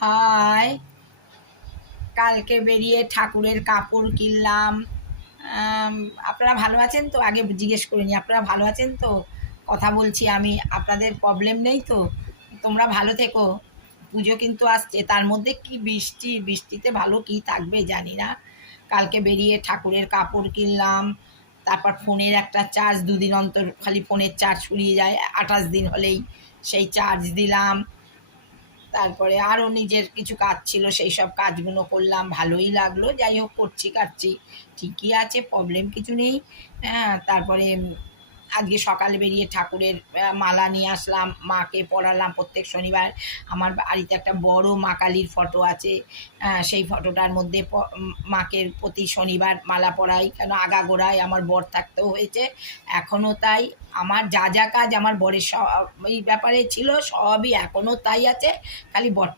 High, কালকে বেরিয়ে ঠাকুরের কাপড় কিনলাম। আপনারা ভালো আছেন তো? আগে জিজ্ঞেস করে নিই, আপনারা ভালো আছেন তো? কথা বলছি আমি, আপনাদের প্রবলেম নেই তো? তোমরা ভালো থেকো। পুজো কিন্তু আসছে, তার মধ্যে কি বৃষ্টি, বৃষ্টিতে ভালো কি থাকবে জানি না। কালকে বেরিয়ে ঠাকুরের কাপড় কিনলাম, তারপর ফোনের একটা চার্জ, দুদিন অন্তর খালি ফোনের চার্জ ফুরিয়ে যায়, 28 দিন হলেই সেই চার্জ দিলাম। তারপরে আরও নিজের কিছু কাজ ছিল, সেই সব কাজগুলো করলাম, ভালোই লাগলো। যাই হোক, করছি কাটছি, ঠিকই আছে, প্রবলেম কিছু নেই। হ্যাঁ, তারপরে আজকে সকালে বেরিয়ে ঠাকুরের মালা নিয়ে আসলাম, মাকে পরালাম প্রত্যেক শনিবার। আমার বাড়িতে একটা বড় মা কালীর ফটো আছে, সেই ফটোটার মধ্যে মাকে প্রতি শনিবার মালা পরাই, কেন আগাগোড়ায় আমার বর থাকতেও হয়েছে, এখনও তাই। আমার যা যা কাজ আমার বরের সব এই ব্যাপারে ছিল, সবই এখনও তাই আছে, খালি বরটা